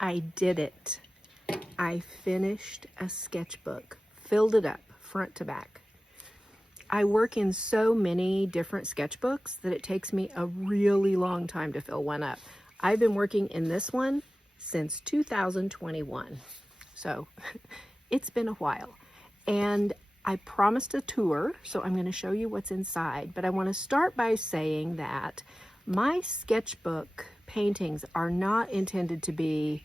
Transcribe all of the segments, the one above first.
I did it. I finished a sketchbook, filled it up front to back. I work in so many different sketchbooks that it takes me a really long time to fill one up. I've been working in this one since 2021. So it's been a while. And I promised a tour, so I'm going to show you what's inside. But I want to start by saying that my sketchbook paintings are not intended to be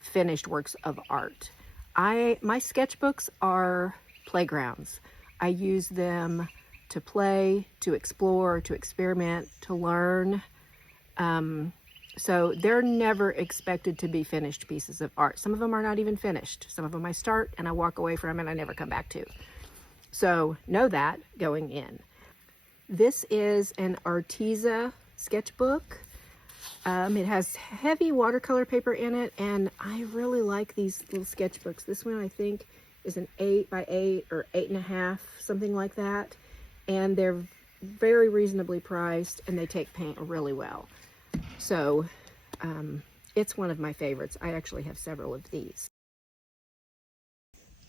finished works of art. My sketchbooks are playgrounds. I use them to play, to explore, to experiment, to learn. So they're never expected to be finished pieces of art. Some of them are not even finished. Some of them I start and I walk away from and I never come back to. So know that going in. This is an Arteza sketchbook. It has heavy watercolor paper in it, and I really like these little sketchbooks. This one I think is an 8x8 or 8.5, something like that. And they're very reasonably priced and they take paint really well. So it's one of my favorites. I actually have several of these.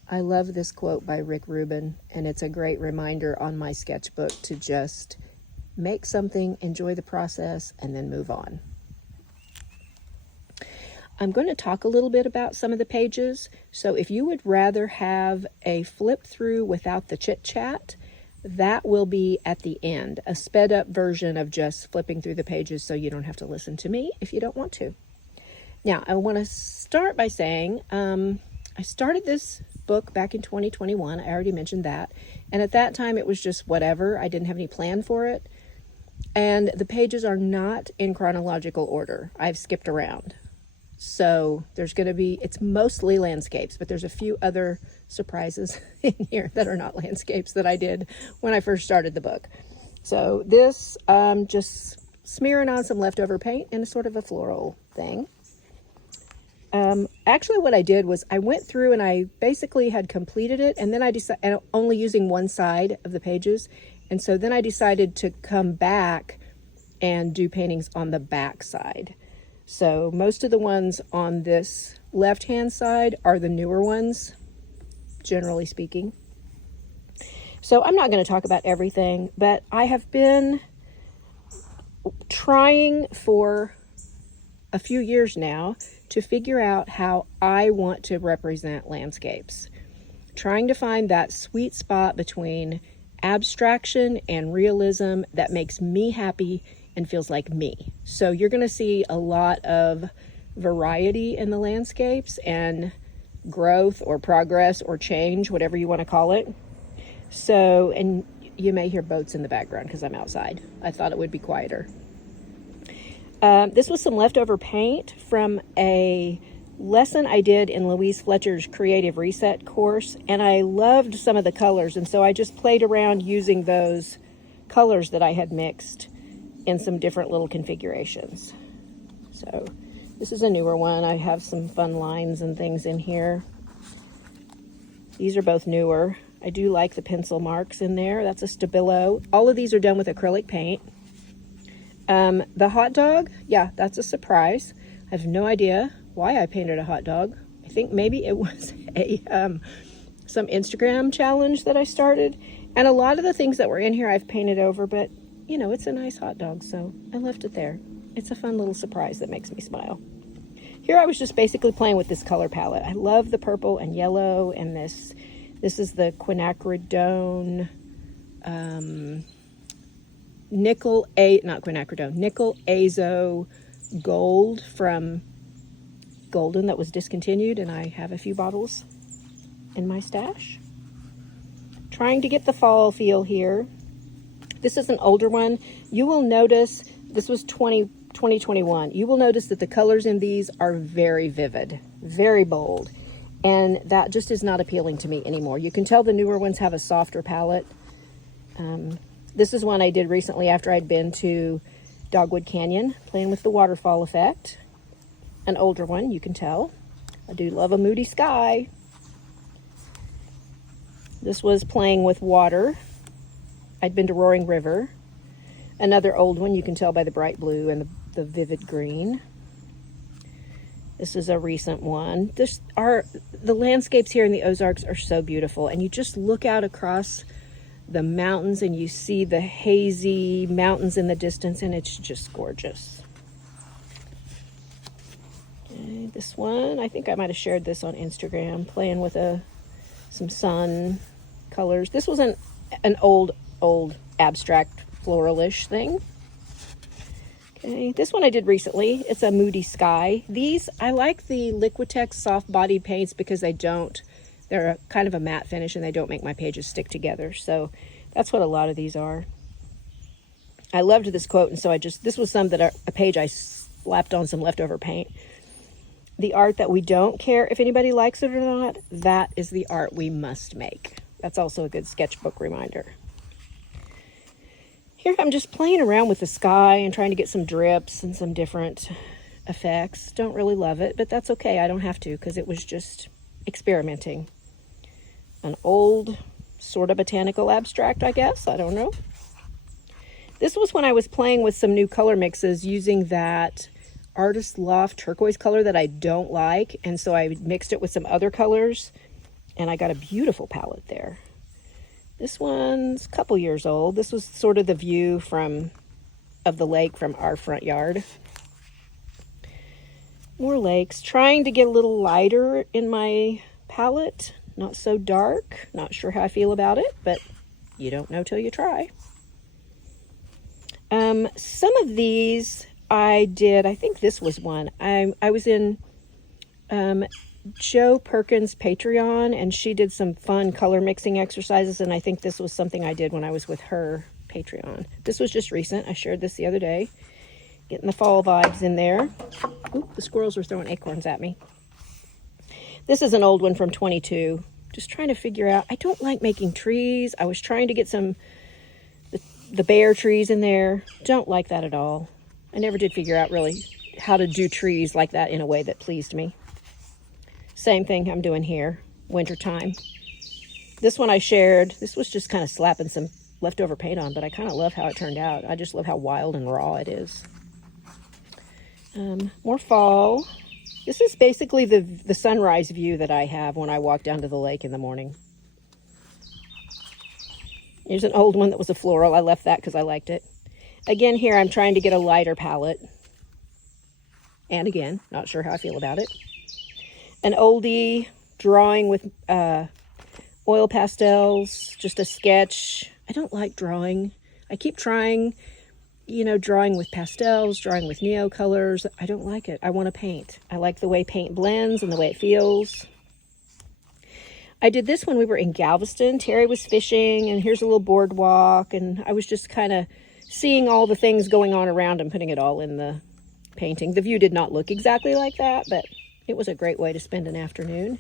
I love this quote by Rick Rubin, and it's a great reminder on my sketchbook to just make something, enjoy the process, and then move on. I'm going to talk a little bit about some of the pages. So if you would rather have a flip through without the chit chat, that will be at the end, a sped up version of just flipping through the pages so you don't have to listen to me if you don't want to. Now, I want to start by saying I started this book back in 2021. I already mentioned that. And at that time, it was just whatever. I didn't have any plan for it. And the pages are not in chronological order. I've skipped around. So there's going to be, it's mostly landscapes, but there's a few other surprises in here that are not landscapes that I did when I first started the book. So this, just smearing on some leftover paint in a sort of a floral thing. Actually what I did was I went through and I basically had completed it, and then I decided, only using one side of the pages. And so then I decided to come back and do paintings on the back side. So most of the ones on this left-hand side are the newer ones, generally speaking. So I'm not going to talk about everything, but I have been trying for a few years now to figure out how I want to represent landscapes. Trying to find that sweet spot between abstraction and realism that makes me happy and feels like me. So you're going to see a lot of variety in the landscapes and growth or progress or change, whatever you want to call it. So, and you may hear boats in the background because I'm outside. I thought it would be quieter. This was some leftover paint from a lesson I did in Louise Fletcher's Creative Reset course, and I loved some of the colors, and so I just played around using those colors that I had mixed in some different little configurations. So this is a newer one. I have some fun lines and things in here. These are both newer. I do like the pencil marks in there. That's a Stabilo. All of these are done with acrylic paint. The hot dog, yeah, that's a surprise. I have no idea why I painted a hot dog. I think maybe it was a some Instagram challenge that I started. And a lot of the things that were in here I've painted over, but you know, it's a nice hot dog, so I left it there. It's a fun little surprise that makes me smile. Here I was just basically playing with this color palette. I love the purple and yellow, and this is the quinacridone, nickel azo gold from Golden that was discontinued, and I have a few bottles in my stash. Trying to get the fall feel here. This is an older one. You will notice, this was 2021. You will notice that the colors in these are very vivid, very bold. And that just is not appealing to me anymore. You can tell the newer ones have a softer palette. This is one I did recently after I'd been to Dogwood Canyon, playing with the waterfall effect. An older one, you can tell. I do love a moody sky. This was playing with water. I'd been to Roaring River. Another old one, you can tell by the bright blue and the vivid green. This is a recent one. The landscapes here in the Ozarks are so beautiful, and you just look out across the mountains and you see the hazy mountains in the distance, and it's just gorgeous. Okay, this one, I think I might have shared this on Instagram, playing with some sun colors. This was an old abstract floralish thing. Okay, this one I did recently. It's a moody sky. These, I like the Liquitex soft bodied paints because they're kind of a matte finish and they don't make my pages stick together. So that's what a lot of these are. I loved this quote, and so this was a page I slapped on some leftover paint. The art that we don't care if anybody likes it or not, that is the art we must make. That's also a good sketchbook reminder. Here I'm just playing around with the sky and trying to get some drips and some different effects. Don't really love it, but that's okay. I don't have to because it was just experimenting. An old sort of botanical abstract, I guess. I don't know. This was when I was playing with some new color mixes using that Artist Loft turquoise color that I don't like. And so I mixed it with some other colors and I got a beautiful palette there. This one's a couple years old. This was sort of the view of the lake from our front yard. More lakes. Trying to get a little lighter in my palette. Not so dark. Not sure how I feel about it, but you don't know till you try. Some of these I did. I think this was one. I was in Joe Perkins' Patreon, and she did some fun color mixing exercises, and I think this was something I did when I was with her Patreon. This was just recent. I shared this the other day. Getting the fall vibes in there. Oop, the squirrels were throwing acorns at me. This is an old one from 22. Just trying to figure out, I don't like making trees. I was trying to get the bare trees in there. Don't like that at all. I never did figure out really how to do trees like that in a way that pleased me. Same thing I'm doing here, wintertime. This one I shared. This was just kind of slapping some leftover paint on, but I kind of love how it turned out. I just love how wild and raw it is. More fall. This is basically the sunrise view that I have when I walk down to the lake in the morning. Here's an old one that was a floral. I left that because I liked it. Again, here I'm trying to get a lighter palette. And again, not sure how I feel about it. An oldie drawing with oil pastels, just a sketch. I don't like drawing. I keep trying, drawing with pastels, drawing with neo colors. I don't like it. I want to paint. I like the way paint blends and the way it feels. I did this when we were in Galveston. Terry was fishing, and here's a little boardwalk, and I was just kind of seeing all the things going on around and putting it all in the painting. The view did not look exactly like that, but it was a great way to spend an afternoon.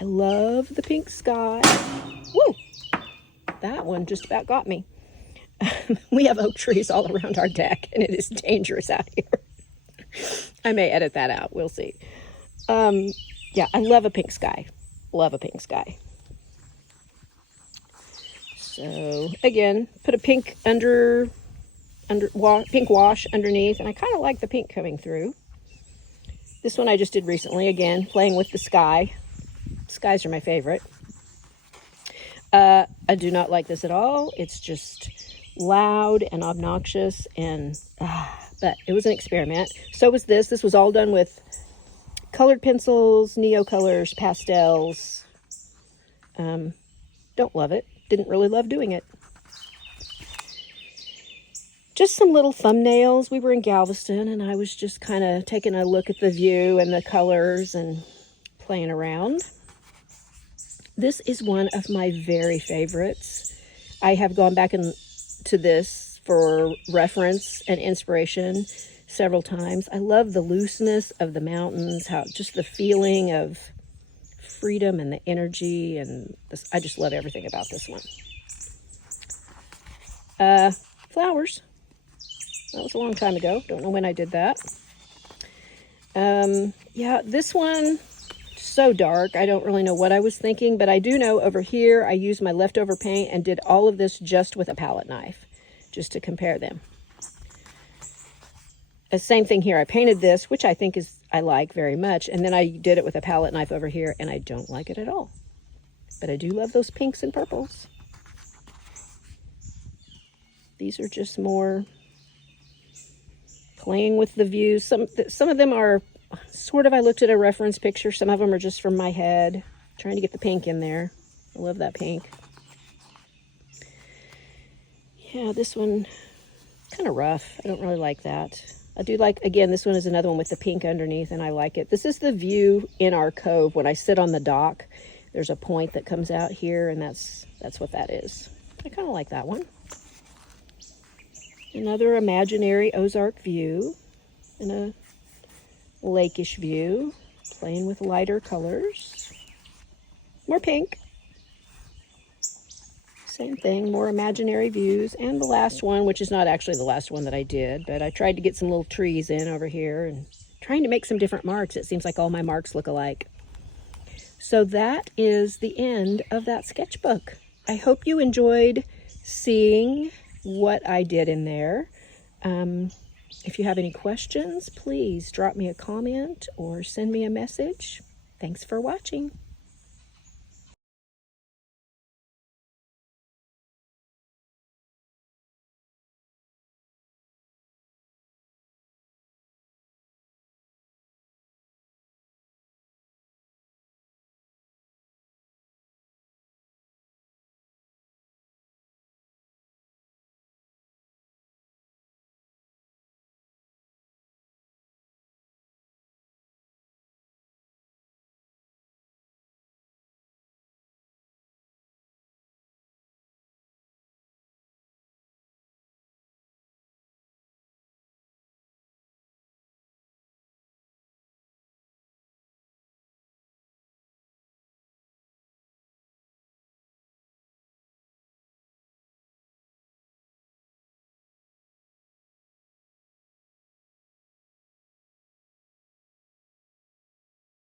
I love the pink sky. Woo! That one just about got me. We have oak trees all around our deck, and it is dangerous out here. I may edit that out. We'll see. Yeah, I love a pink sky. Love a pink sky. So, again, put a pink pink wash underneath, and I kind of like the pink coming through. This one I just did recently, again, playing with the sky. Skies are my favorite. I do not like this at all. It's just loud and obnoxious, but it was an experiment. So was this. This was all done with colored pencils, neo colors, pastels. Don't love it. Didn't really love doing it. Just some little thumbnails. We were in Galveston, and I was just kind of taking a look at the view and the colors and playing around. This is one of my very favorites. I have gone back to this for reference and inspiration several times. I love the looseness of the mountains, how just the feeling of freedom and the energy, and this, I just love everything about this one. Flowers. That was a long time ago. Don't know when I did that. Yeah, this one, so dark. I don't really know what I was thinking, but I do know over here I used my leftover paint and did all of this just with a palette knife, just to compare them. The same thing here. I painted this, which I think I like very much, and then I did it with a palette knife over here, and I don't like it at all. But I do love those pinks and purples. These are just more playing with the views. Some of them are sort of, I looked at a reference picture. Some of them are just from my head, trying to get the pink in there. I love that pink. Yeah, this one, kind of rough. I don't really like that. I do like, again, this one is another one with the pink underneath, and I like it. This is the view in our cove. When I sit on the dock, there's a point that comes out here, and that's what that is. I kind of like that one. Another imaginary Ozark view, and a lakeish view, playing with lighter colors. More pink. Same thing, more imaginary views. And the last one, which is not actually the last one that I did, but I tried to get some little trees in over here and trying to make some different marks. It seems like all my marks look alike. So that is the end of that sketchbook. I hope you enjoyed seeing what I did in there. If you have any questions, please drop me a comment or send me a message. Thanks for watching.